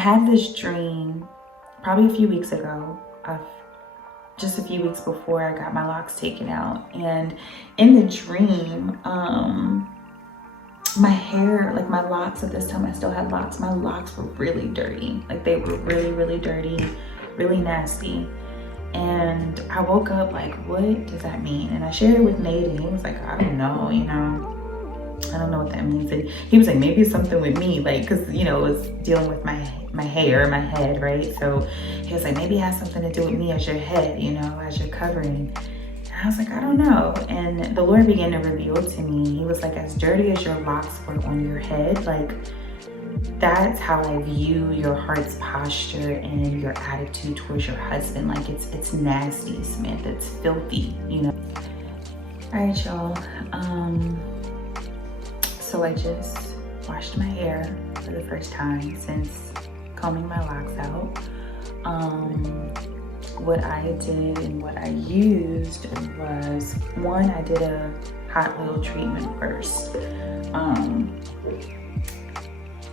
had this dream probably a few weeks ago, just a few weeks before I got my locks taken out. And in the dream, my hair, like my locks at this time, I still had locks. My locks were really dirty. Like they were really, really dirty, really nasty. And I woke up like, what does that mean? And I shared it with Nate, and he was like, I don't know, you know, I don't know what that means. And he was like, maybe it's something with me, like, cause you know, it was dealing with my hair, my head, right? So he was like, maybe it has something to do with me as your head, you know, as your covering. And I was like, I don't know. And the Lord began to reveal to me, he was like, as dirty as your locks were on your head, like, that's how I view your heart's posture and your attitude towards your husband. Like it's nasty, Samantha, it's filthy, you know? All right, y'all. So I just washed my hair for the first time since combing my locks out. What I did and what I used was, one, I did a hot oil treatment first.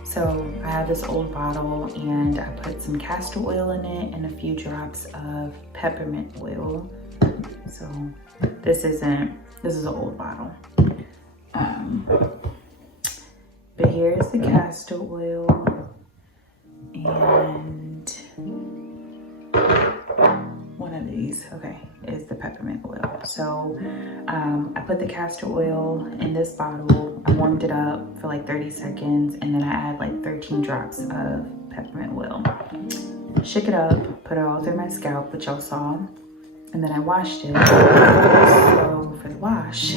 So I have this old bottle and I put some castor oil in it and a few drops of peppermint oil. So this is an old bottle. But here's the castor oil and one of these, okay, is the peppermint oil. So I put the castor oil in this bottle. I warmed it up for like 30 seconds and then I add like 13 drops of peppermint oil. Shook it up, put it all through my scalp, which y'all saw, and then I washed it. So for the wash,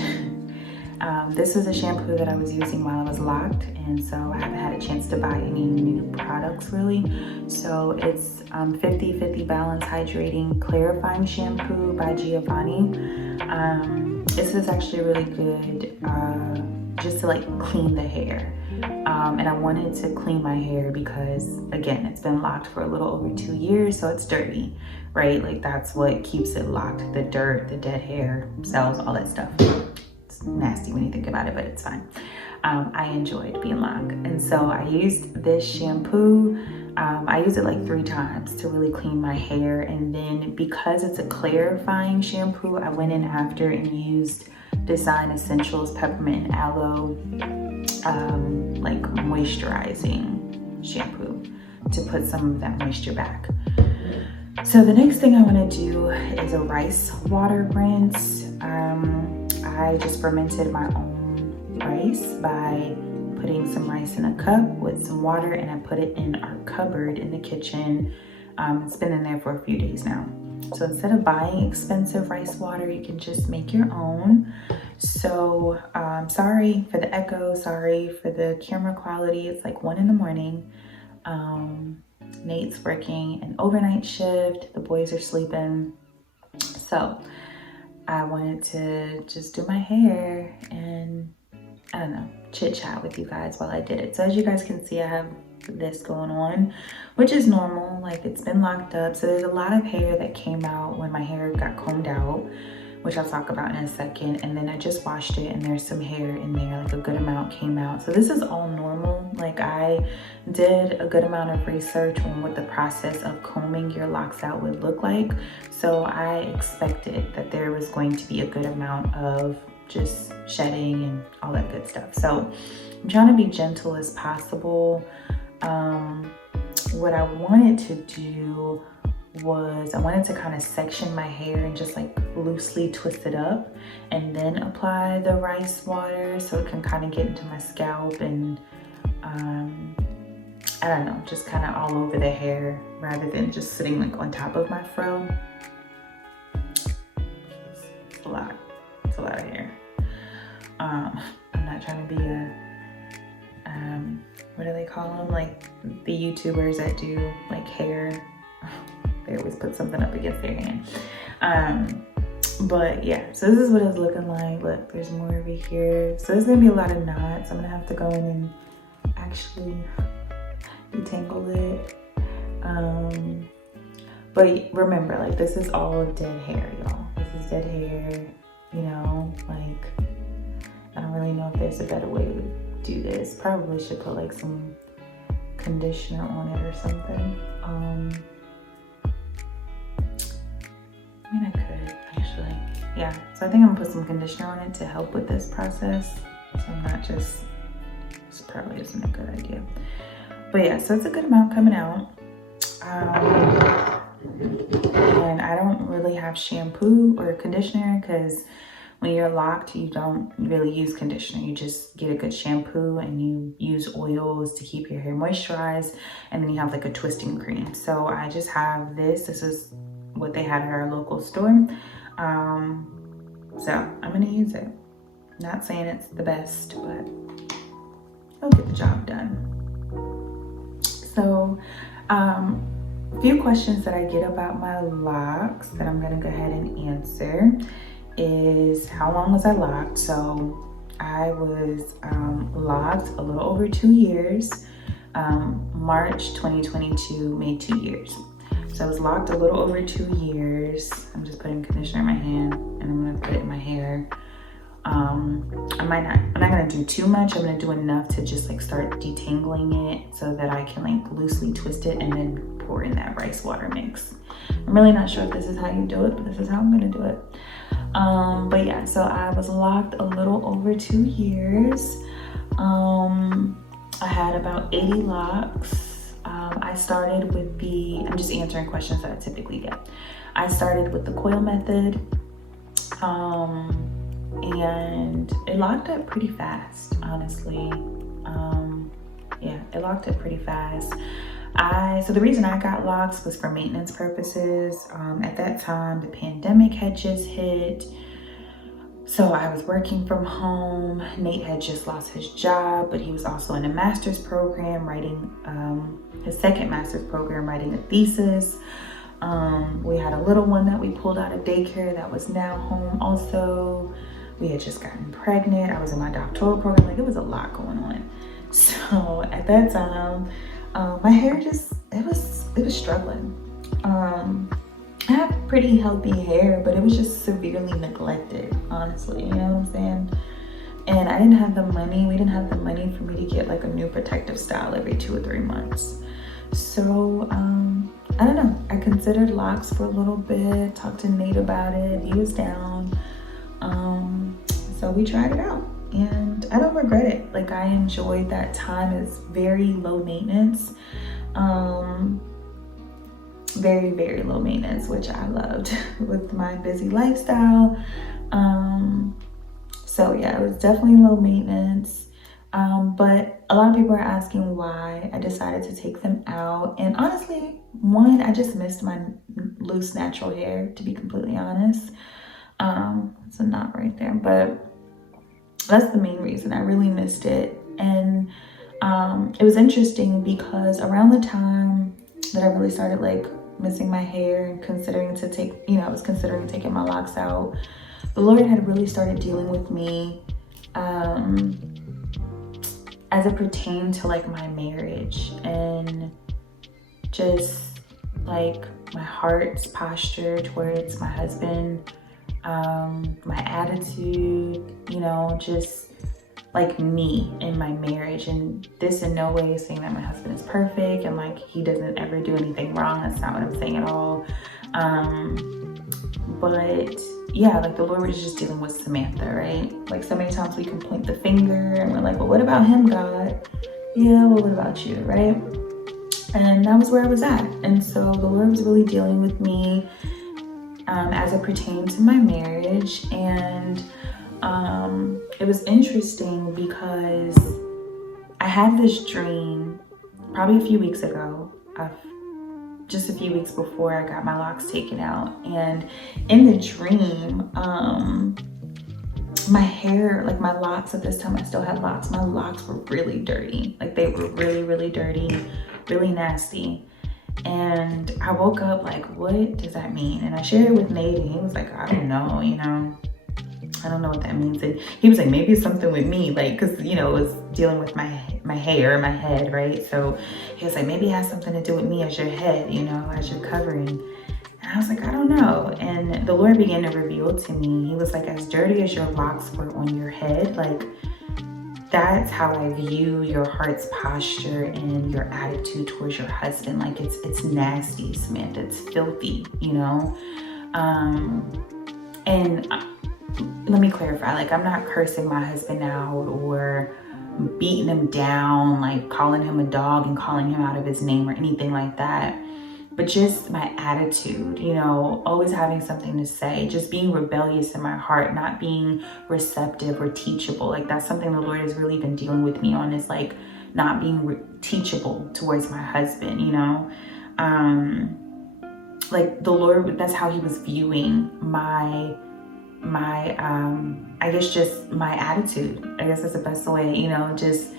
this is a shampoo that I was using while I was locked, and so I haven't had a chance to buy any new products really. So it's 50-50 Balance Hydrating Clarifying Shampoo by Giovanni. This is actually really good just to like clean the hair. And I wanted to clean my hair because, again, it's been locked for a little over 2 years, so it's dirty, right? Like that's what keeps it locked, the dirt, the dead hair, cells, all that stuff. It's nasty when you think about it, but it's fine. I enjoyed being locked. And so I used this shampoo. I used it like 3 times to really clean my hair. And then because it's a clarifying shampoo, I went in after and used Design Essentials Peppermint and Aloe like moisturizing shampoo to put some of that moisture back. So the next thing I want to do is a rice water rinse. I just fermented my own rice by putting some rice in a cup with some water, and I put it in our cupboard in the kitchen. It's been in there for a few days now. So instead of buying expensive rice water, you can just make your own. So sorry for the echo, sorry for the camera quality. It's like 1 in the morning. Nate's working an overnight shift. The boys are sleeping. So I wanted to just do my hair and, I don't know, chit chat with you guys while I did it. So as you guys can see, I have this going on, which is normal. Like it's been locked up. So there's a lot of hair that came out when my hair got combed out, which I'll talk about in a second. And then I just washed it and there's some hair in there, like a good amount came out. So this is all normal. Like I did a good amount of research on what the process of combing your locks out would look like. So I expected that there was going to be a good amount of just shedding and all that good stuff. So I'm trying to be gentle as possible. What I wanted to do was I wanted to kind of section my hair and just like loosely twist it up and then apply the rice water so it can kind of get into my scalp and I don't know, just kind of all over the hair rather than just sitting like on top of my fro. It's a lot of hair. I'm not trying to be a what do they call them, like the YouTubers that do like hair, they always put something up against their hand. But yeah, so this is what it's looking like. Look, there's more over here. So there's gonna be a lot of knots. I'm gonna have to go in and actually detangle it. But remember, like this is all dead hair, y'all. This is dead hair, you know, like I don't really know if there's a better way to do this. Probably should put like some conditioner on it or something. I mean, I could actually. Yeah, so I think I'm gonna put some conditioner on it to help with this process. So I'm not just, this probably isn't a good idea. But yeah, so it's a good amount coming out. And I don't really have shampoo or conditioner because when you're locked, you don't really use conditioner. You just get a good shampoo and you use oils to keep your hair moisturized. And then you have like a twisting cream. So I just have this. This is what they had at our local store. So I'm gonna use it. Not saying it's the best, but it'll get the job done. So, a few questions that I get about my locks that I'm gonna go ahead and answer is how long was I locked? So I was locked a little over 2 years. March 2022 made 2 years. So I was locked a little over 2 years. I'm just putting conditioner in my hand and I'm gonna put it in my hair. I'm not gonna do too much. I'm gonna do enough to just like start detangling it so that I can like loosely twist it and then pour in that rice water mix. I'm really not sure if this is how you do it, but this is how I'm gonna do it. But yeah, so I was locked a little over 2 years. I had about 80 locks. I started with I'm just answering questions that I typically get. I started with the coil method. And it locked up pretty fast, honestly. Yeah, it locked up pretty fast. So the reason I got locks was for maintenance purposes. At that time, the pandemic had just hit. So I was working from home. Nate had just lost his job, but he was also in a master's program writing, his second master's program writing a thesis. We had a little one that we pulled out of daycare that was now home also. We had just gotten pregnant. I was in my doctoral program. Like, it was a lot going on. So at that time, my hair just, it was struggling. I have pretty healthy hair, but it was just severely neglected, honestly, you know what I'm saying? And I didn't have the money. We didn't have the money for me to get like a new protective style every 2 or 3 months. So, I don't know. I considered locks for a little bit, talked to Nate about it. He was down. So we tried it out and I don't regret it. Like, I enjoyed that time. It's very low maintenance. Very, very low maintenance, which I loved with my busy lifestyle. So yeah, it was definitely low maintenance. But a lot of people are asking why I decided to take them out. And honestly, one, I just missed my loose natural hair, to be completely honest. It's a knot right there, but that's the main reason. I really missed it. And it was interesting because around the time that I really started like missing my hair and considering to take, I was considering taking my locks out, the Lord had really started dealing with me as it pertained to like my marriage and just like my heart's posture towards my husband, my attitude, just like me in my marriage. And this in no way is saying that my husband is perfect and like he doesn't ever do anything wrong. That's not what I'm saying at all. But yeah, like the Lord was just dealing with Samantha, right? Like so many times we can point the finger and we're like, well, what about him, God? Yeah, well, what about you, right? And that was where I was at. And so the Lord was really dealing with me as it pertained to my marriage. And it was interesting because I had this dream probably a few weeks ago, just a few weeks before I got my locks taken out. And in the dream, my hair, like my locks at this time, I still had locks. My locks were really dirty. Like they were really, really dirty, really nasty. And I woke up like, what does that mean? And I shared it with Nate and he was like, I don't know, I don't know what that means. And he was like, maybe it's something with me, like, cause it was dealing with my hair, my head, right? So he was like, maybe it has something to do with me as your head, as your covering. And I was like, I don't know. And the Lord began to reveal to me, he was like, as dirty as your locks were on your head, like that's how I view your heart's posture and your attitude towards your husband. Like it's nasty, Samantha. It's filthy, you know? And let me clarify, like I'm not cursing my husband out or beating him down, like calling him a dog and calling him out of his name or anything like that. But just my attitude, you know, always having something to say, just being rebellious in my heart, not being receptive or teachable. Like that's something the Lord has really been dealing with me on, is like not being teachable towards my husband, you know. Like the Lord, that's how he was viewing my I guess just my attitude. I guess that's the best way, you know, just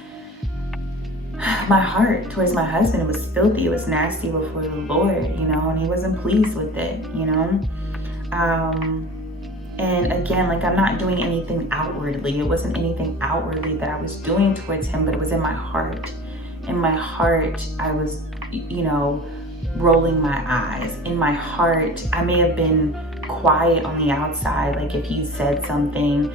my heart towards my husband. It was filthy, it was nasty before the Lord, you know, and he wasn't pleased with it, you know. And again, like I'm not doing anything outwardly. It wasn't anything outwardly that I was doing towards him, but it was in my heart. In my heart, I was, you know, rolling my eyes. In my heart, I may have been quiet on the outside, like if he said something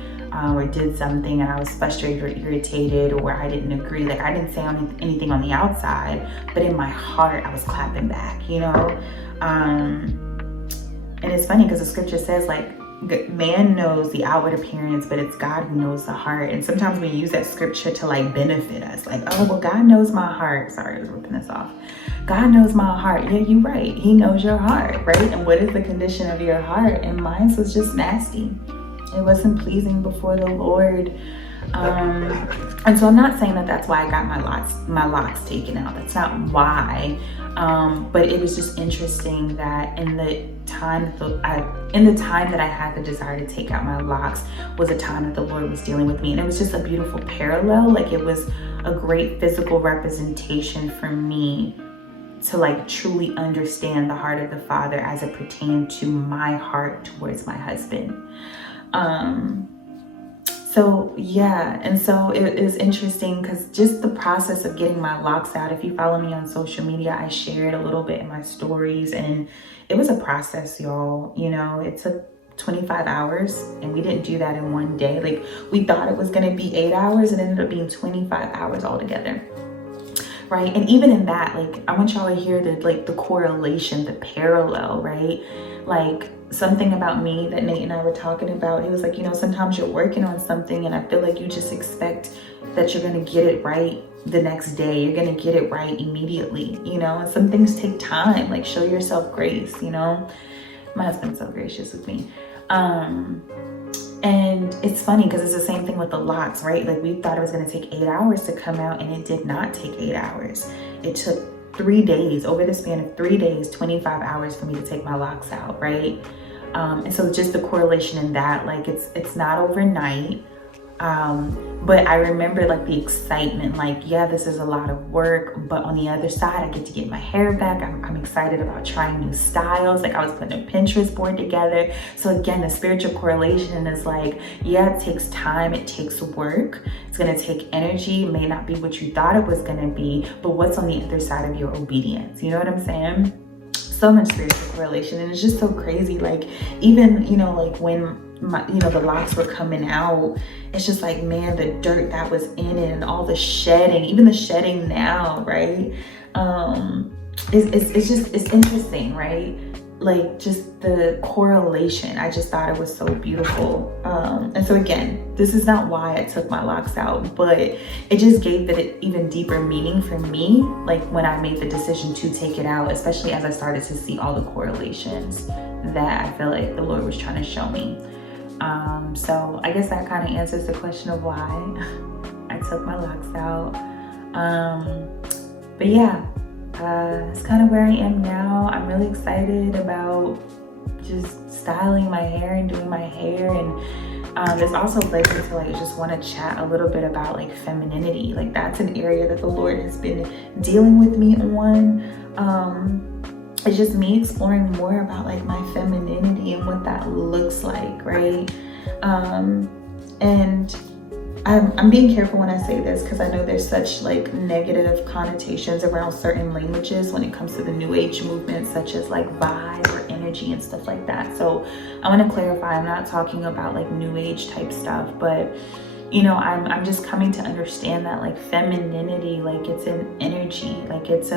or did something and I was frustrated or irritated or I didn't agree, like I didn't say anything on the outside, but in my heart I was clapping back, you know. And it's funny because the scripture says like man knows the outward appearance, but it's God who knows the heart. And sometimes we use that scripture to like benefit us, like, oh well, God knows my heart. Sorry, I was ripping this off. God knows my heart. Yeah, you're right. He knows your heart, right? And what is the condition of your heart? And mine was just nasty. It wasn't pleasing before the Lord. And so I'm not saying that that's why I got my locks taken out. That's not why. But it was just interesting that in the time that I had the desire to take out my locks was a time that the Lord was dealing with me. And it was just a beautiful parallel. Like it was a great physical representation for me to like truly understand the heart of the Father as it pertained to my heart towards my husband. So yeah, and so it is interesting because just the process of getting my locks out, if you follow me on social media, I shared a little bit in my stories, and it was a process, y'all. You know, it took 25 hours and we didn't do that in one day. Like we thought it was going to be 8 hours, and it ended up being 25 hours altogether. Right. And even in that, like, I want y'all to hear the correlation, the parallel, right? Like something about me that Nate and I were talking about, he was like, you know, sometimes you're working on something and I feel like you just expect that you're going to get it right the next day. You're going to get it right immediately, you know, and some things take time. Like show yourself grace, you know. My husband's so gracious with me. And it's funny because it's the same thing with the locks, right? Like we thought it was going to take 8 hours to come out, and it did not take 8 hours. It took 3 days, over the span of 3 days, 25 hours for me to take my locks out, right? And so just the correlation in that, like it's not overnight. But I remember like the excitement, like, yeah, this is a lot of work, but on the other side, I get to get my hair back. I'm excited about trying new styles. Like I was putting a Pinterest board together. So again, the spiritual correlation is like, yeah, it takes time. It takes work. It's going to take energy. It may not be what you thought it was going to be, but what's on the other side of your obedience? You know what I'm saying? So much spiritual correlation. And it's just so crazy. Like even, you know, like when the locks were coming out, it's just like, man, the dirt that was in it and all the shedding, even the shedding now, right? It's interesting, right? Like just the correlation. I just thought it was so beautiful. And so again, this is not why I took my locks out, but it just gave it an even deeper meaning for me, like when I made the decision to take it out, especially as I started to see all the correlations that I feel like the Lord was trying to show me. So I guess that kind of answers the question of why I took my locks out. But yeah, it's kind of where I am now. I'm really excited about just styling my hair and doing my hair. And this also led me to like just want to chat a little bit about like femininity. Like that's an area that the Lord has been dealing with me on. It's just me exploring more about like my femininity and what that looks like, right? And I'm being careful when I say this because I know there's such like negative connotations around certain languages when it comes to the new age movement, such as like vibe or energy and stuff like that. So I want to clarify, I'm not talking about like new age type stuff, but you know, I'm just coming to understand that like femininity, like it's an energy, like it's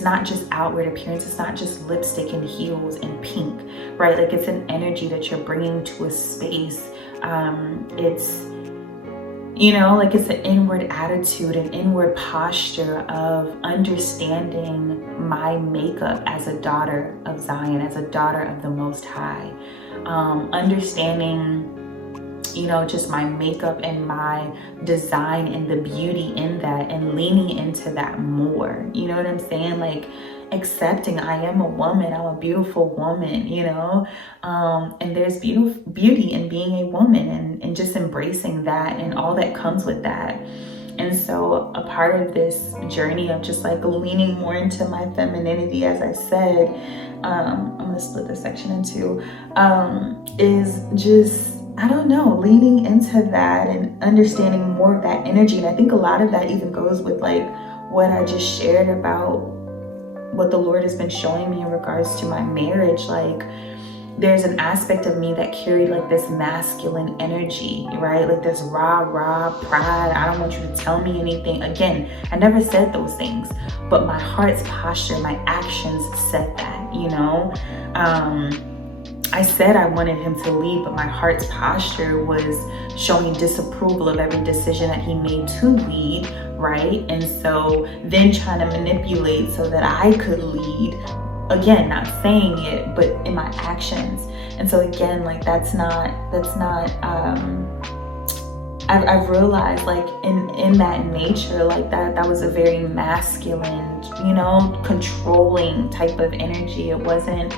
not just outward appearance. It's not just lipstick and heels and pink, right? Like it's an energy that you're bringing to a space. It's, you know, like it's an inward attitude, an inward posture of understanding my makeup as a daughter of Zion, as a daughter of the Most High. Understanding, you know, just my makeup and my design and the beauty in that, and leaning into that more. You know what I'm saying? Like accepting I am a woman, I'm a beautiful woman, you know, and there's beauty in being a woman, and just embracing that and all that comes with that. And so a part of this journey of just like leaning more into my femininity, as I said, I'm gonna split this section in two, is just, I don't know, leaning into that and understanding more of that energy. And I think a lot of that even goes with like what I just shared about what the Lord has been showing me in regards to my marriage. Like there's an aspect of me that carried like this masculine energy, right? Like this rah pride. I don't want you to tell me anything. Again, I never said those things, but my heart's posture, my actions said that, you know? I said I wanted him to lead, but my heart's posture was showing disapproval of every decision that he made to lead, right? And so then trying to manipulate so that I could lead. Again, not saying it, but in my actions. And so again, like I've realized like in that nature, like that was a very masculine, you know, controlling type of energy. It wasn't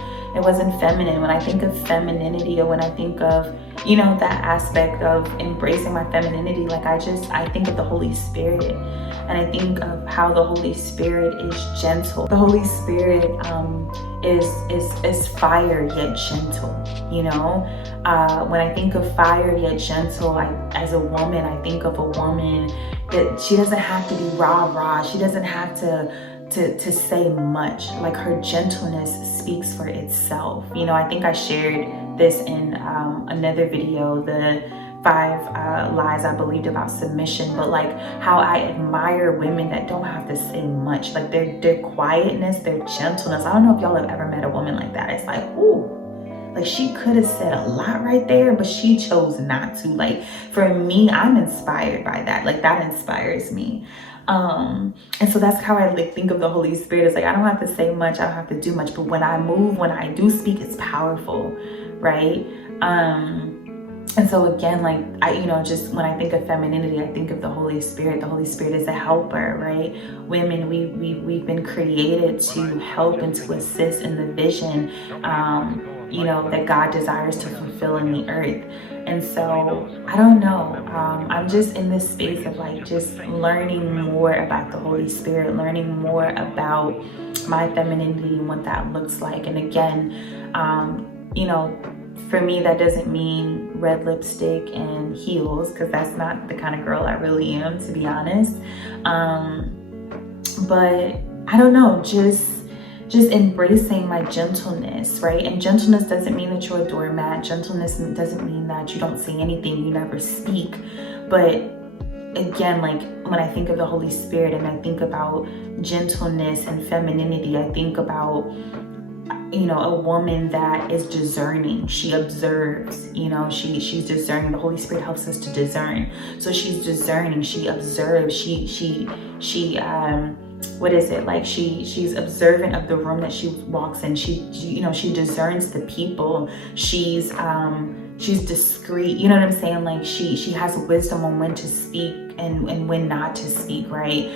feminine. When I think of femininity, or when I think of, you know, that aspect of embracing my femininity, like I think of the Holy Spirit, and I think of how the Holy Spirit is gentle. The Holy Spirit is fire yet gentle, you know? When I think of fire yet gentle, as a woman, I think of a woman that she doesn't have to be rah. She doesn't have to say much. Like her gentleness speaks for itself. You know, I think I shared this in another video, the 5 lies I believed about submission, but like how I admire women that don't have to say much. Like their quietness, their gentleness. I don't know if y'all have ever met a woman like that. It's like, ooh, like she could have said a lot right there, but she chose not to. Like for me, I'm inspired by that. Like that inspires me. And so that's how I like think of the Holy Spirit. It's like, I don't have to say much, I don't have to do much, but when I move, when I do speak, it's powerful, right? And so again, like you know, just when I think of femininity, I think of the Holy Spirit. The Holy Spirit is a helper, right? Women, we've been created to help and to assist in the vision, you know, that God desires to fulfill in the earth. And so I don't know, I'm just in this space of like just learning more about the Holy Spirit, learning more about my femininity and what that looks like. And again, you know, for me, that doesn't mean red lipstick and heels, because that's not the kind of girl I really am, to be honest. But I don't know, just embracing my gentleness, right? And gentleness doesn't mean that you're a doormat. Gentleness doesn't mean that you don't say anything, you never speak. But again, like when I think of the Holy Spirit and I think about gentleness and femininity, I think about, you know, a woman that is discerning. She observes, you know, she's discerning. The Holy Spirit helps us to discern. So she's discerning, she observes, she what is it, like she's observant of the room that she walks in. She you know, she discerns the people. She's discreet, you know what I'm saying? Like she has wisdom on when to speak and when not to speak, right?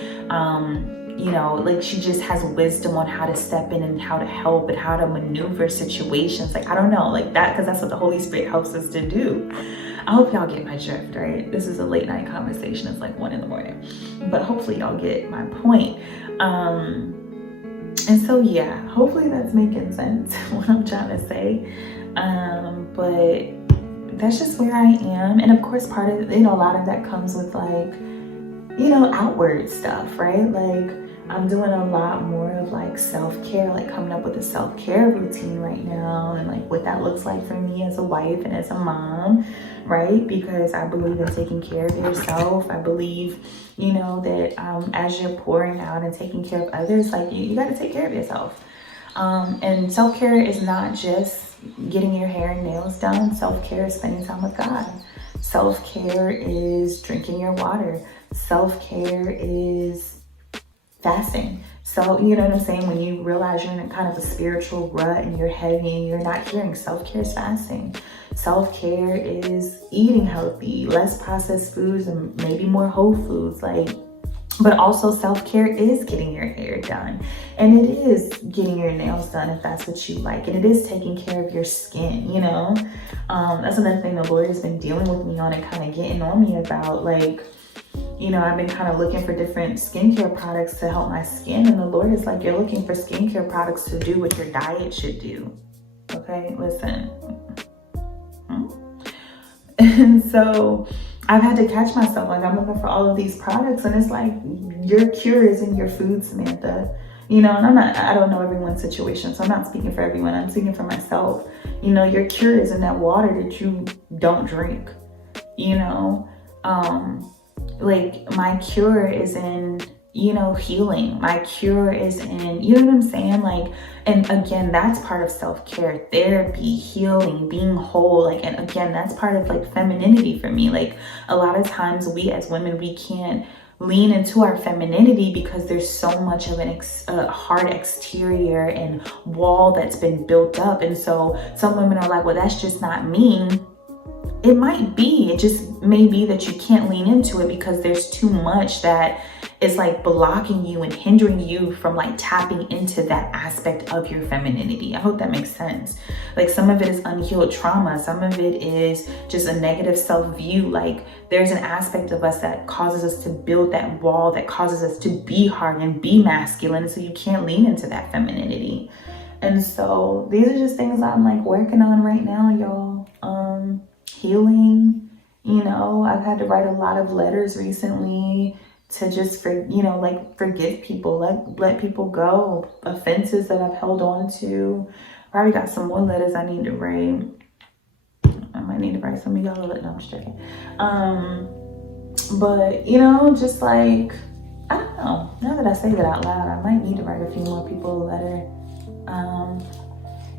You know, like she just has wisdom on how to step in and how to help and how to maneuver situations. Like, I don't know, like that, because that's what the Holy Spirit helps us to do. I hope y'all get my drift, right? This is a late night conversation. It's like 1 a.m, but hopefully y'all get my point. And so, yeah, hopefully that's making sense what I'm trying to say. But that's just where I am. And of course, part of, you know, a lot of that comes with like, you know, outward stuff, right? Like I'm doing a lot more of like self-care, like coming up with a self-care routine right now, and like what that looks like for me as a wife and as a mom, right? Because I believe in taking care of yourself. I believe, you know, that as you're pouring out and taking care of others, like you got to take care of yourself. And self-care is not just getting your hair and nails done. Self-care is spending time with God. Self-care is drinking your water. Self-care is fasting. So, you know what I'm saying? When you realize you're in a kind of a spiritual rut and you're heavy and you're not hearing, self-care is fasting. Self-care is eating healthy, less processed foods and maybe more whole foods. But also self-care is getting your hair done, and it is getting your nails done if that's what you like, and it is taking care of your skin, you know. That's another thing the Lord has been dealing with me on and kind of getting on me about. Like, you know, I've been kind of looking for different skincare products to help my skin, and the Lord is like, you're looking for skincare products to do what your diet should do. Okay, listen. And so I've had to catch myself. Like, I'm looking for all of these products, and it's like, your cure is in your food, Samantha. You know, and I don't know everyone's situation, so I'm not speaking for everyone. I'm speaking for myself. You know, your cure is in that water that you don't drink. You know, like, my cure is in, you know, healing. My cure is in, you know what I'm saying? Like, and again, that's part of self-care, therapy, healing, being whole. Like, and again, that's part of like femininity for me. Like, a lot of times we as women, we can't lean into our femininity because there's so much of a hard exterior and wall that's been built up. And so some women are like, well, that's just not me. It might be. It just may be that you can't lean into it because there's too much that is like blocking you and hindering you from like tapping into that aspect of your femininity. I hope that makes sense. Like, some of it is unhealed trauma. Some of it is just a negative self-view. Like, there's an aspect of us that causes us to build that wall, that causes us to be hard and be masculine. So you can't lean into that femininity. And so these are just things I'm like working on right now, y'all. Healing, you know, I've had to write a lot of letters recently to just, forgive people, let people go, offenses that I've held on to. Probably got some more letters I need to write. I might need to write some of y'all, no, I'm just joking. But, you know, just like, I don't know, now that I say that out loud, I might need to write a few more people a letter.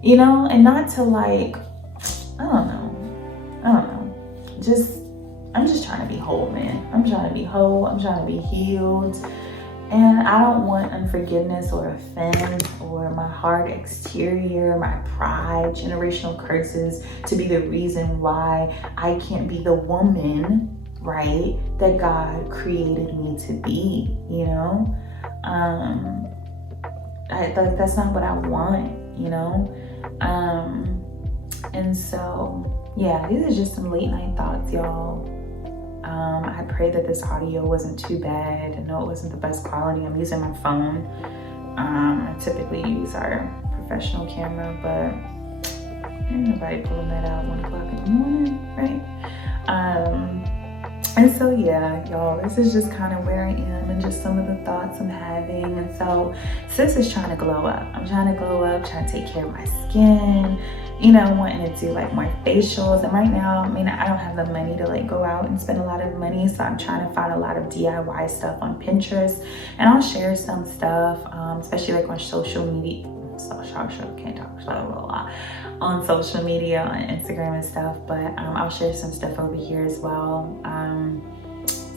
You know, and not to like, I don't know. I'm just trying to be whole, man. I'm trying to be whole. I'm trying to be healed. And I don't want unforgiveness or offense or my hard exterior, my pride, generational curses to be the reason why I can't be the woman, right, that God created me to be, you know? That's not what I want, you know? And so, yeah, these are just some late night thoughts, y'all. I pray that this audio wasn't too bad. I know it wasn't the best quality. I'm using my phone. I typically use our professional camera, but ain't nobody pulling that out 1 o'clock in the morning, right? And so, yeah, y'all, this is just kind of where I am and just some of the thoughts I'm having. And so sis is trying to glow up. I'm trying to glow up, trying to take care of my skin, you know, wanting to do like more facials. And right now, I mean, I don't have the money to like go out and spend a lot of money. So I'm trying to find a lot of DIY stuff on Pinterest. And I'll share some stuff, especially like on social media. On social media, on Instagram and stuff, but I'll share some stuff over here as well.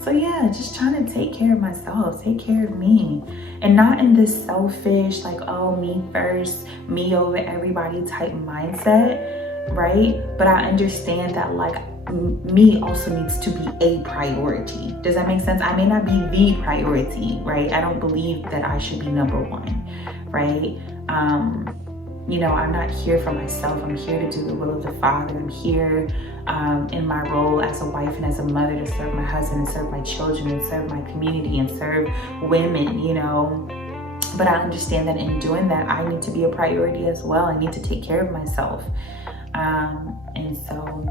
So yeah, just trying to take care of myself, take care of me, and not in this selfish, like, oh, me first, me over everybody type mindset, right? But I understand that like me also needs to be a priority. Does that make sense? I may not be the priority, right? I don't believe that I should be number one, right? You know, I'm not here for myself. I'm here to do the will of the Father. I'm here in my role as a wife and as a mother to serve my husband and serve my children and serve my community and serve women, you know. But I understand that in doing that, I need to be a priority as well. I need to take care of myself. And so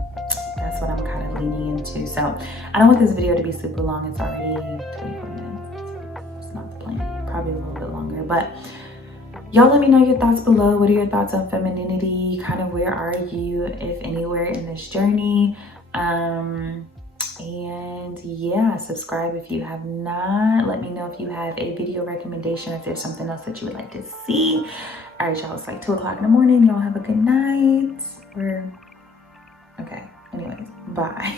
that's what I'm kind of leaning into. So I don't want this video to be super long. It's already 24 minutes. It's not the plan. probably a little bit longer. But y'all let me know your thoughts below. What are your thoughts on femininity? Kind of where are you, if anywhere, in this journey? And yeah, subscribe if you have not. Let me know if you have a video recommendation, if there's something else that you would like to see. All right, y'all, it's like 2 o'clock in the morning. Y'all have a good night. Okay, anyways, bye.